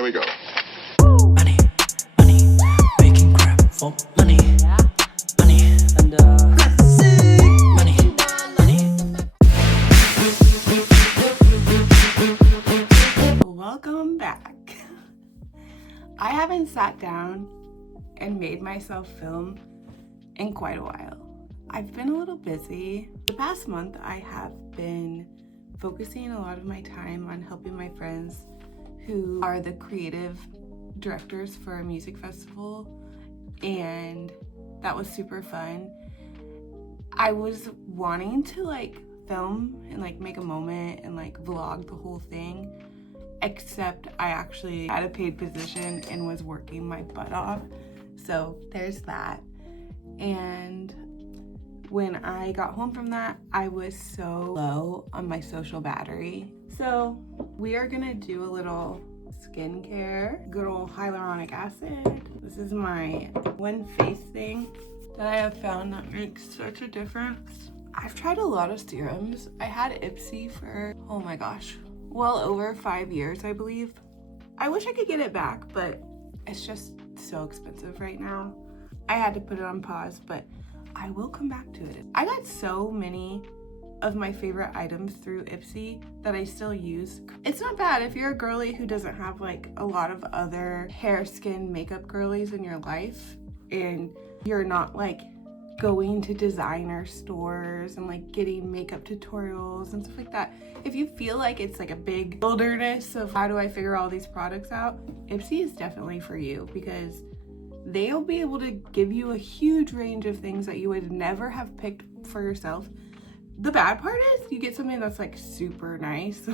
Here we go. Money, money, making crap for money. Money, and money, money. Welcome back. I haven't sat down and made myself film in quite a while. I've been a little busy. The past month I have been focusing a lot of my time on helping my friends who are the creative directors for a music festival, and that was super fun. I was wanting to film and make a moment and vlog the whole thing, except I actually had a paid position and was working my butt off. So there's that. And when I got home from that, I was so low on my social battery. So we are gonna do a little skincare, good old hyaluronic acid. This is my one face thing that I have found that makes such a difference. I've tried a lot of serums. I had Ipsy for, oh my gosh, well over 5 years, I believe. I wish I could get it back, but it's just so expensive right now. I had to put it on pause, but I will come back to it. I got so many of my favorite items through Ipsy that I still use. It's not bad if you're a girly who doesn't have a lot of other hair, skin, makeup girlies in your life, and you're not going to designer stores and getting makeup tutorials and stuff like that. If you feel like it's a big wilderness of how do I figure all these products out, Ipsy is definitely for you, because they'll be able to give you a huge range of things that you would never have picked for yourself. The bad part is you get something that's super nice,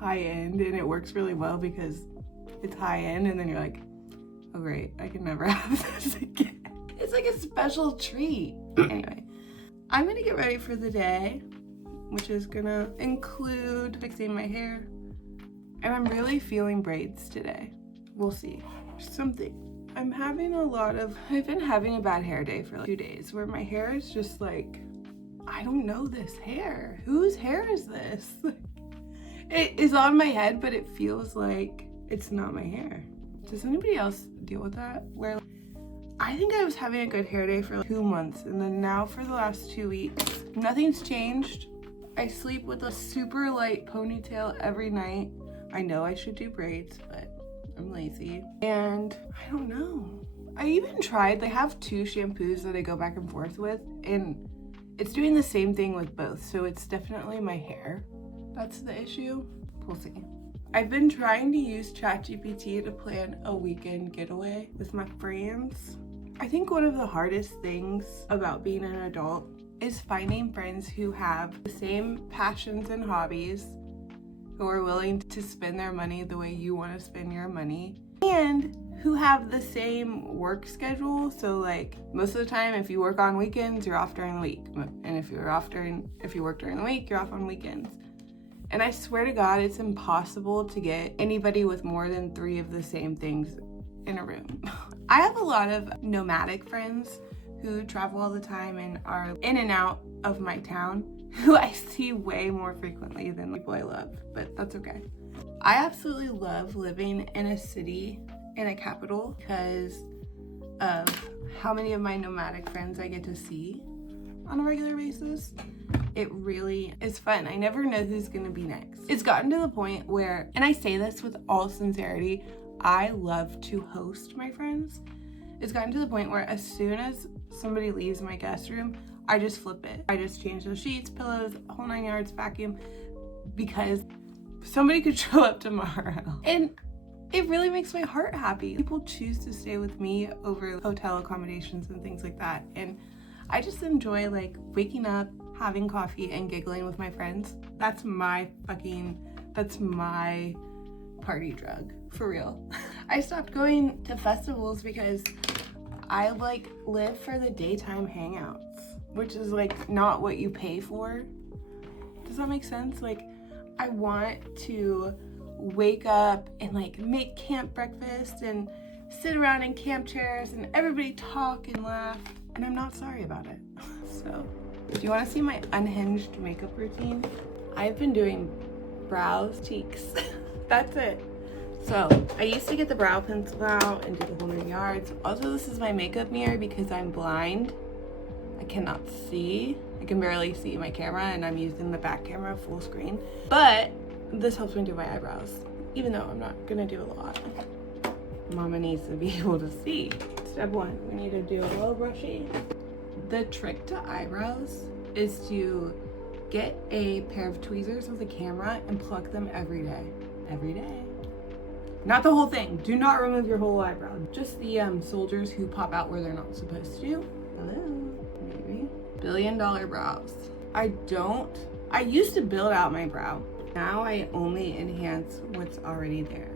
high end, and it works really well because it's high end, and then you're like, oh great, I can never have this again. It's like a special treat. Anyway, I'm gonna get ready for the day, which is gonna include fixing my hair, and I'm really feeling braids today. We'll see. Something. I've been having a bad hair day for 2 days where my hair is just I don't know this hair. Whose hair is this? It is on my head, but it feels like it's not my hair. Does anybody else deal with that? Where I think I was having a good hair day for 2 months, and then now for the last 2 weeks, nothing's changed. I sleep with a super light ponytail every night. I know I should do braids, but I'm lazy. And I don't know. I even tried, they have 2 shampoos that I go back and forth with, and it's doing the same thing with both. So it's definitely my hair that's the issue. We'll see. I've been trying to use ChatGPT to plan a weekend getaway with my friends. I think one of the hardest things about being an adult is finding friends who have the same passions and hobbies, who are willing to spend their money the way you want to spend your money, and who have the same work schedule. So most of the time, if you work on weekends, you're off during the week. And if you work during the week, you're off on weekends. And I swear to God, it's impossible to get anybody with more than 3 of the same things in a room. I have a lot of nomadic friends who travel all the time and are in and out of my town, who I see way more frequently than people I love, but that's okay. I absolutely love living in a city, in a capital, because of how many of my nomadic friends I get to see on a regular basis. It really is fun. I never know who's gonna be next. It's gotten to the point where, and I say this with all sincerity, I love to host my friends. It's gotten to the point where as soon as somebody leaves my guest room, I just flip it. I just change the sheets, pillows, whole 9 yards, vacuum, because somebody could show up tomorrow. And it really makes my heart happy. People choose to stay with me over hotel accommodations and things like that. And I just enjoy waking up, having coffee, and giggling with my friends. That's my party drug, for real. I stopped going to festivals because I live for the daytime hangouts, which is not what you pay for. Does that make sense? I want to wake up and make camp breakfast and sit around in camp chairs and everybody talk and laugh, and I'm not sorry about it. So, do you want to see my unhinged makeup routine? I've been doing brows, cheeks. That's it. So I used to get the brow pencil out and do the whole 9 yards. Also, this is my makeup mirror because I'm blind. I cannot see. I can barely see my camera and I'm using the back camera full screen. But this helps me do my eyebrows, even though I'm not gonna do a lot. Mama needs to be able to see. Step 1, we need to do a little brushy. The trick to eyebrows is to get a pair of tweezers with a camera and pluck them every day. Every day. Not the whole thing. Do not remove your whole eyebrow. Just the soldiers who pop out where they're not supposed to. Hello, maybe. $1 billion brows. I used to build out my brow. Now I only enhance what's already there.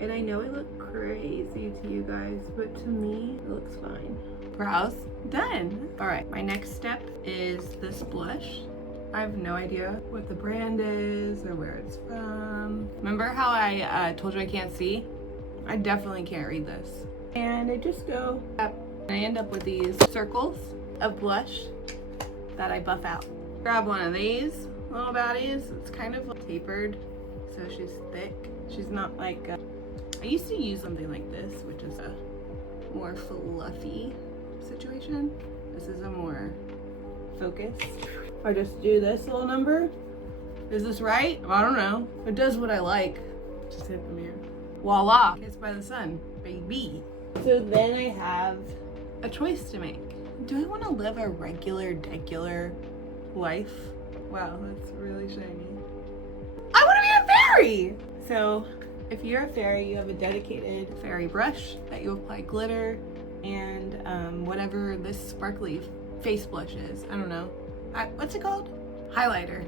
And I know I look crazy to you guys, but to me, it looks fine. Brows done. All right, my next step is this blush. I have no idea what the brand is or where it's from. Remember how I told you I can't see? I definitely can't read this. And I just go up and I end up with these circles of blush that I buff out. Grab one of these little baddies. It's kind of tapered, so she's thick. She's not like, I used to use something like this, which is a more fluffy situation. This is a more focused. I just do this little number. Is this right? I don't know. It does what I like. Just hit the mirror. Voila! Kissed by the sun, baby. So then I have a choice to make. Do I want to live a degular life? Wow, that's really shiny. I want to be a fairy! So if you're a fairy, you have a dedicated fairy brush that you apply glitter and whatever this sparkly face blush is. I don't know. What's it called? Highlighter.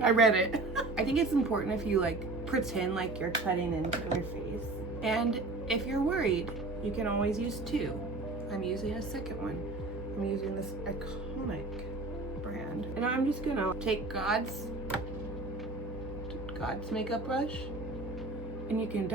I read it. I think it's important if you like pretend like you're cutting into your face. And if you're worried, you can always use 2. I'm using a second one. I'm using this iconic brand. And I'm just gonna take God's makeup brush and you can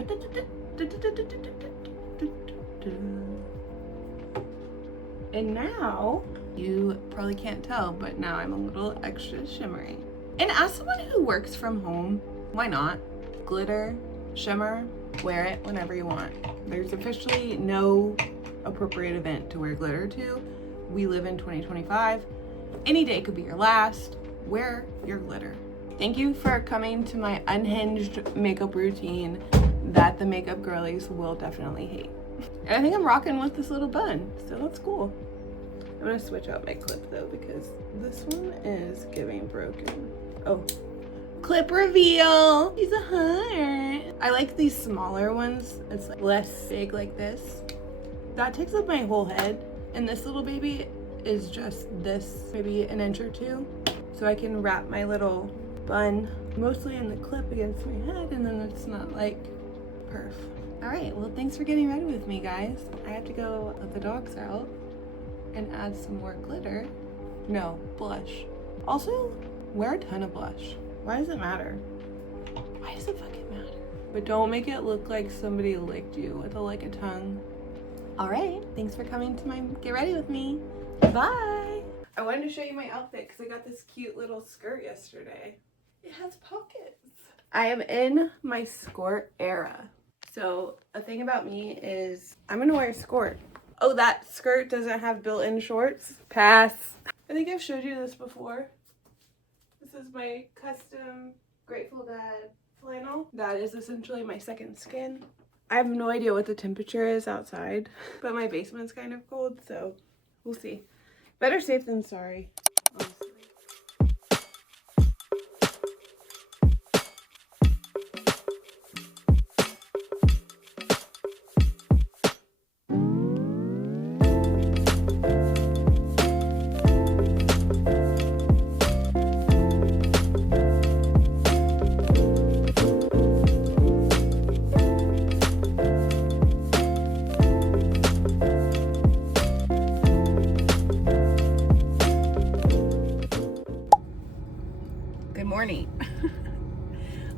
and now you probably can't tell, but now I'm a little extra shimmery. And as someone who works from home, why not? Glitter, shimmer, wear it whenever you want. There's officially no appropriate event to wear glitter to. We live in 2025. Any day could be your last. Wear your glitter. Thank you for coming to my unhinged makeup routine that the makeup girlies will definitely hate. And I think I'm rocking with this little bun, so that's cool. I'm gonna switch out my clip though because this one is giving broken. Oh, clip reveal. He's a heart. I like these smaller ones. It's like less big like this. That takes up my whole head. And this little baby is just this, maybe an inch or 2. So I can wrap my little bun mostly in the clip against my head and then it's not like perf. All right, well, thanks for getting ready with me, guys. I have to go let the dogs out and add some more glitter. No, blush. Also, wear a ton of blush. Why does it matter? Why does it fucking matter? But don't make it look like somebody licked you with a tongue. All right, thanks for coming to my get ready with me. Bye. I wanted to show you my outfit because I got this cute little skirt yesterday. It has pockets. I am in my skirt era. So a thing about me is I'm gonna wear a skirt. Oh, that skirt doesn't have built-in shorts? Pass. I think I've showed you this before. This is my custom Grateful Dead flannel. That is essentially my second skin. I have no idea what the temperature is outside, but my basement's kind of cold, so we'll see. Better safe than sorry, honestly.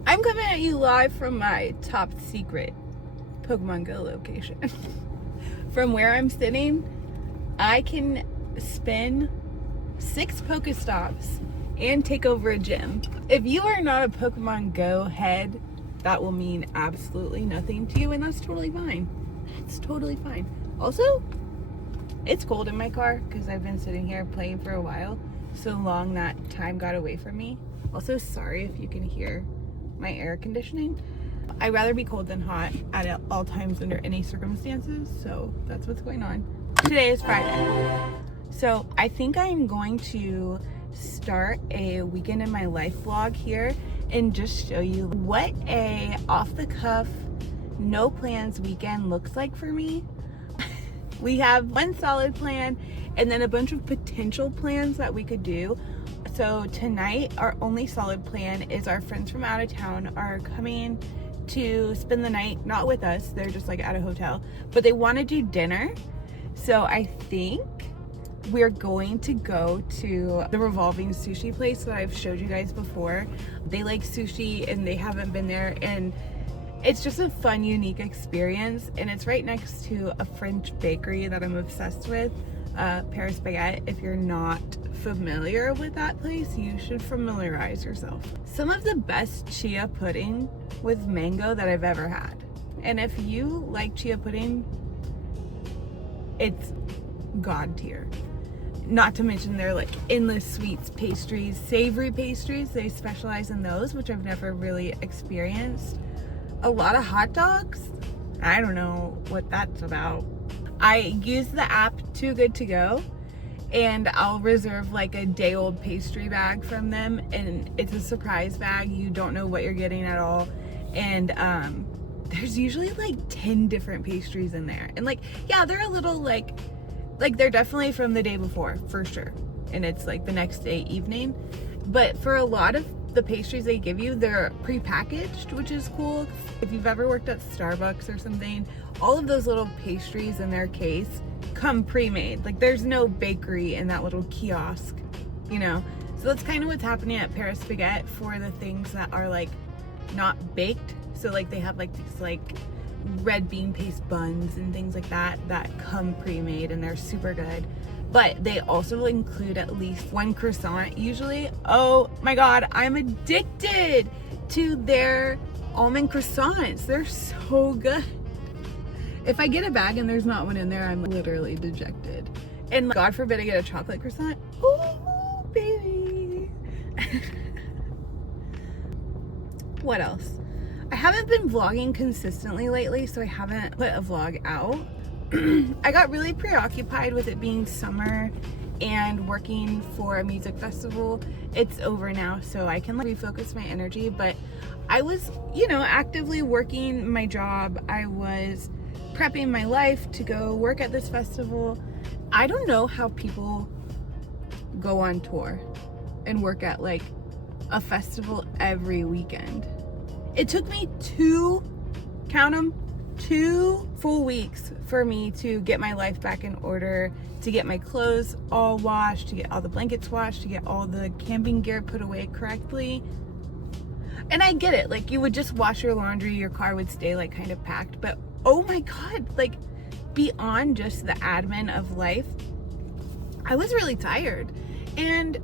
I'm coming at you live from my top secret Pokemon Go location. From where I'm sitting, I can spin 6 Pokestops and take over a gym. If you are not a Pokemon Go head, that will mean absolutely nothing to you, and that's totally fine. It's totally fine. Also, it's cold in my car because I've been sitting here playing for a while, so long that time got away from me. Also, sorry if you can hear my air conditioning. I'd rather be cold than hot at all times under any circumstances, so that's what's going on. Today is Friday, so I think I'm going to start a weekend in my life vlog here and just show you what a off-the-cuff, no plans weekend looks like for me. We have one solid plan and then a bunch of potential plans that we could do. So tonight, our only solid plan is our friends from out of town are coming to spend the night, not with us, they're just like at a hotel, but they want to do dinner. So I think we're going to go to the revolving sushi place that I've showed you guys before. They like sushi and they haven't been there, and it's just a fun, unique experience, and it's right next to a French bakery that I'm obsessed with, Paris Baguette. If you're not familiar with that place, you should familiarize yourself. Some of the best chia pudding with mango that I've ever had. And if you like chia pudding, it's god tier. Not to mention their like endless sweets, pastries, savory pastries. They specialize in those, which I've never really experienced. A lot of hot dogs. I don't know what that's about. I use the app Too Good To Go, and I'll reserve like a day old pastry bag from them, and it's a surprise bag. You don't know what you're getting at all, and there's usually like 10 different pastries in there, and like, yeah, they're a little like they're definitely from the day before for sure, and it's like the next day evening. But for a lot of the pastries they give you, they're pre-packaged, which is cool. If you've ever worked at Starbucks or something, all of those little pastries in their case come pre-made. Like there's no bakery in that little kiosk, you know? So that's kind of what's happening at Paris Baguette for the things that are like not baked. So like they have like these like red bean paste buns and things like that that come pre-made, and they're super good. But they also include at least one croissant usually. Oh my god, I'm addicted to their almond croissants. They're so good. If I get a bag and there's not one in there, I'm literally dejected. And God forbid I get a chocolate croissant. Oh, baby. What else? I haven't been vlogging consistently lately, so I haven't put a vlog out. I got really preoccupied with it being summer and working for a music festival. It's over now, so I can like refocus my energy, but I was, you know, actively working my job. I was prepping my life to go work at this festival. I don't know how people go on tour and work at like a festival every weekend. It took me two full weeks for me to get my life back in order, to get my clothes all washed, to get all the blankets washed, to get all the camping gear put away correctly. And I get it, like you would just wash your laundry, your car would stay like kind of packed, but oh my god, like beyond just the admin of life, I was really tired. And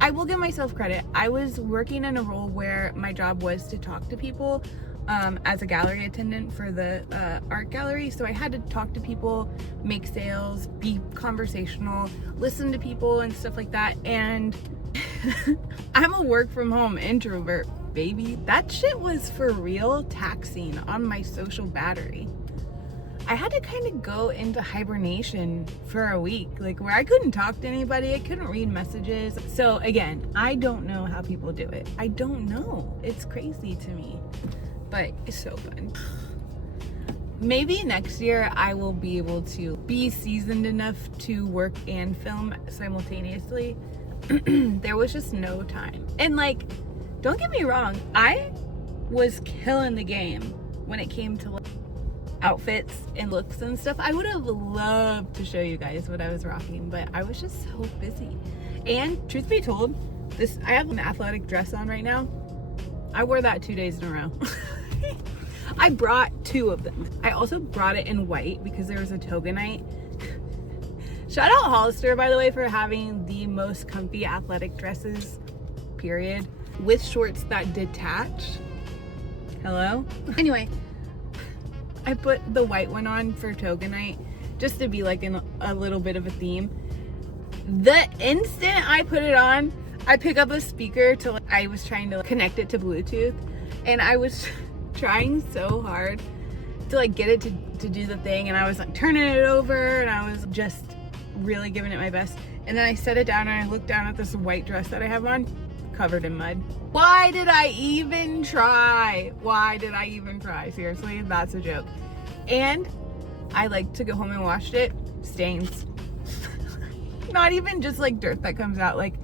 I will give myself credit. I was working in a role where my job was to talk to people as a gallery attendant for the art gallery. So I had to talk to people, make sales, be conversational, listen to people and stuff like that. And I'm a work from home introvert, baby. That shit was for real taxing on my social battery. I had to kind of go into hibernation for a week, like where I couldn't talk to anybody, I couldn't read messages. So again, I don't know how people do it. I don't know. It's crazy to me, but it's so fun. Maybe next year I will be able to be seasoned enough to work and film simultaneously. There was just no time. And like, don't get me wrong, I was killing the game when it came to like outfits and looks and stuff. I would have loved to show you guys what I was rocking, but I was just so busy. And truth be told, I have an athletic dress on right now. I wore that 2 days in a row. I brought 2 of them. I also brought it in white because there was a toga night. Shout out Hollister, by the way, for having the most comfy athletic dresses, period, with shorts that detach. Hello? Anyway, I put the white one on for toga night just to be like in a little bit of a theme. The instant I put it on, I pick up a speaker to, I was trying to connect it to Bluetooth, and I was trying so hard to like get it to do the thing, and I was like turning it over, and I was just really giving it my best. And then I set it down and I looked down at this white dress that I have on, covered in mud. Why did I even try? Why did I even try? Seriously, that's a joke. And I like to go home and wash it, stains. Not even just like dirt that comes out, like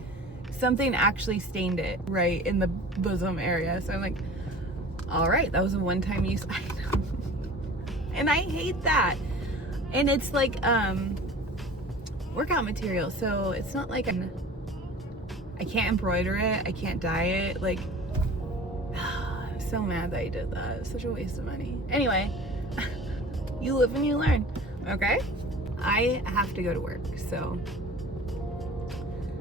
something actually stained it right in the bosom area. So I'm like, all right, that was a one-time use item. And I hate that. And it's like workout material, so it's not like I can't embroider it, I can't dye it. Like, I'm so mad that I did that. It's such a waste of money. Anyway, you live and you learn, okay? I have to go to work, so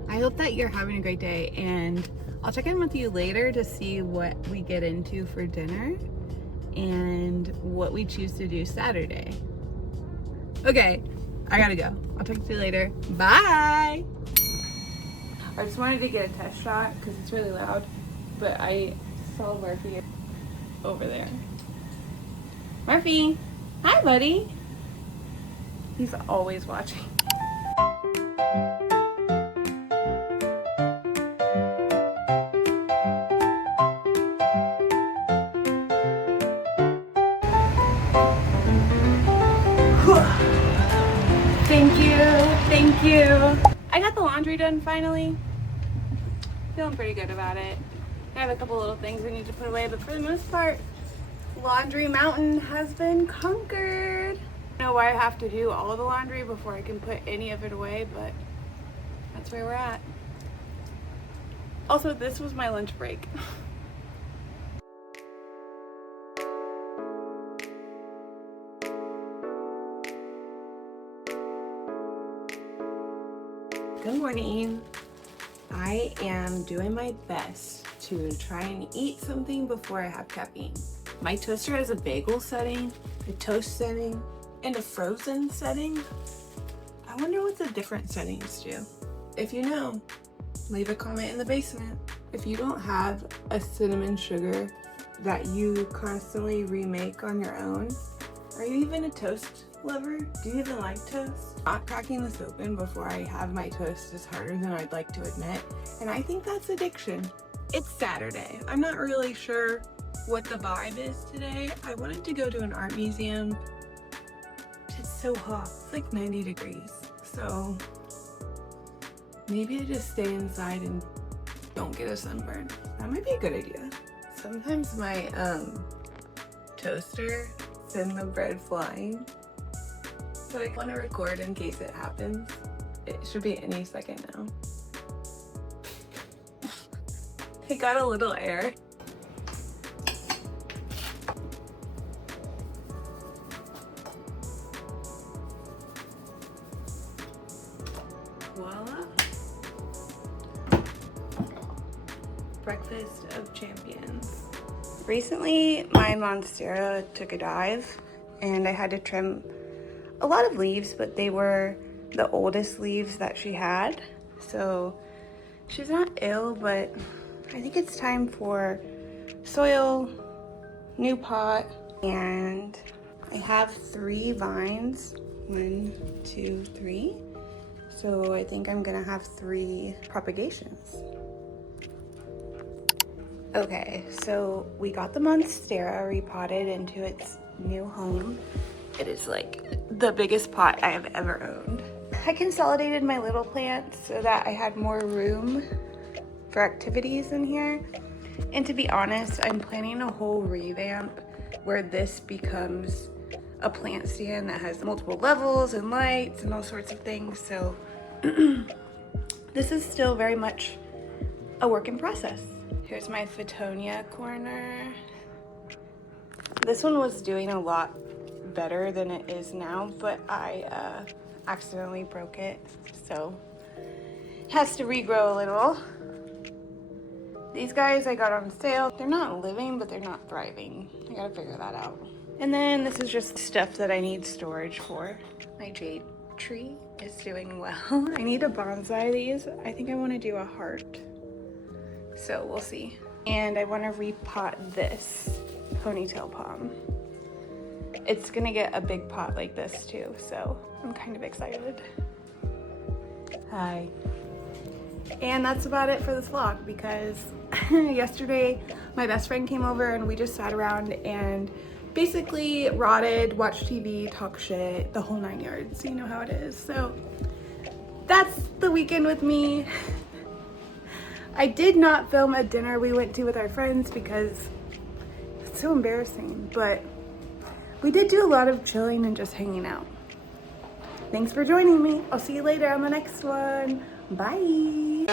I hope that you're having a great day, and I'll check in with you later to see what we get into for dinner and what we choose to do Saturday. Okay, I gotta go. I'll talk to you later. Bye! I just wanted to get a test shot because it's really loud, but I saw Murphy over there. Murphy! Hi, buddy! He's always watching. Thank you, thank you. I got the laundry done finally. Feeling pretty good about it. I have a couple little things I need to put away, but for the most part, laundry mountain has been conquered. I don't know why I have to do all the laundry before I can put any of it away, but that's where we're at. Also, this was my lunch break. Good morning. I am doing my best to try and eat something before I have caffeine. My toaster has a bagel setting, a toast setting, and a frozen setting. I wonder what the different settings do. If you know, leave a comment in the basement. If you don't have a cinnamon sugar that you constantly remake on your own, are you even a toast lover? Do you even like toast? Not cracking this open before I have my toast is harder than I'd like to admit, and I think that's addiction. It's Saturday. I'm not really sure what the vibe is today. I wanted to go to an art museum. It's so hot. It's like 90 degrees. So maybe I just stay inside and don't get a sunburn. That might be a good idea. Sometimes my toaster sends the bread flying. So I want to record in case it happens. It should be any second now. I got a little air. Voila. Breakfast of champions. Recently, my monstera took a dive and I had to trim a lot of leaves, but they were the oldest leaves that she had. So she's not ill, but I think it's time for soil, new pot, and I have 3 vines. 1, 2, 3. So I think I'm gonna have 3 propagations. Okay, so we got the monstera repotted into its new home. It is like the biggest pot I have ever owned. I consolidated my little plants so that I had more room for activities in here. And to be honest, I'm planning a whole revamp where this becomes a plant stand that has multiple levels and lights and all sorts of things. So this is still very much a work in process. Here's my Fittonia corner. This one was doing a lot better than it is now, but I accidentally broke it, so it has to regrow a little. These guys I got on sale. They're not living, but they're not thriving. I gotta figure that out. And then this is just stuff that I need storage for. My jade tree is doing well. I need to bonsai these. I think I want to do a heart. So we'll see. And I want to repot this ponytail palm. It's gonna get a big pot like this too, so I'm kind of excited. Hi. And that's about it for this vlog because yesterday my best friend came over and we just sat around and basically rotted, watched TV, talk shit, the whole 9 yards. You know how it is. So that's the weekend with me. I did not film a dinner we went to with our friends because it's so embarrassing, but we did do a lot of chilling and just hanging out. Thanks for joining me. I'll see you later on the next one. Bye.